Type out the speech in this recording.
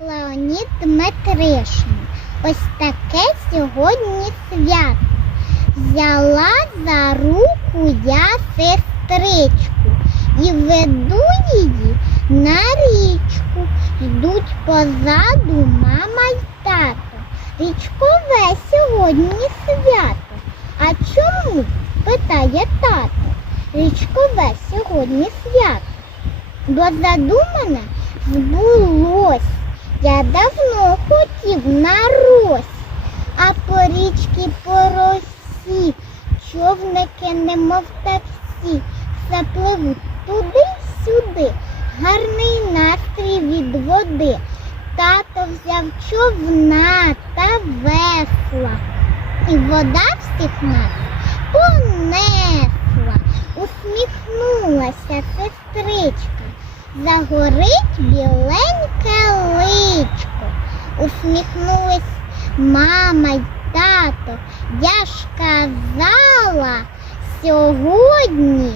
Леонід Дмитришин. Ось таке сьогодні свято. Взяла за руку я сестричку і веду її на річку. Йдуть позаду мама й тато. Річкове сьогодні свято. А чому? питає тато. Річкове сьогодні свято. Бо задумане збулось. Я давно хотів на рось, а по річці по росі човники немов таксі, все пливуть туди-сюди, гарний настрій від води. Тато взяв човна та весла, і вода всіх нас понесла, усміхнулася сестричка. Загорить біленьке личко. Усміхнулись мама й тато. Я ж казала, сьогодні.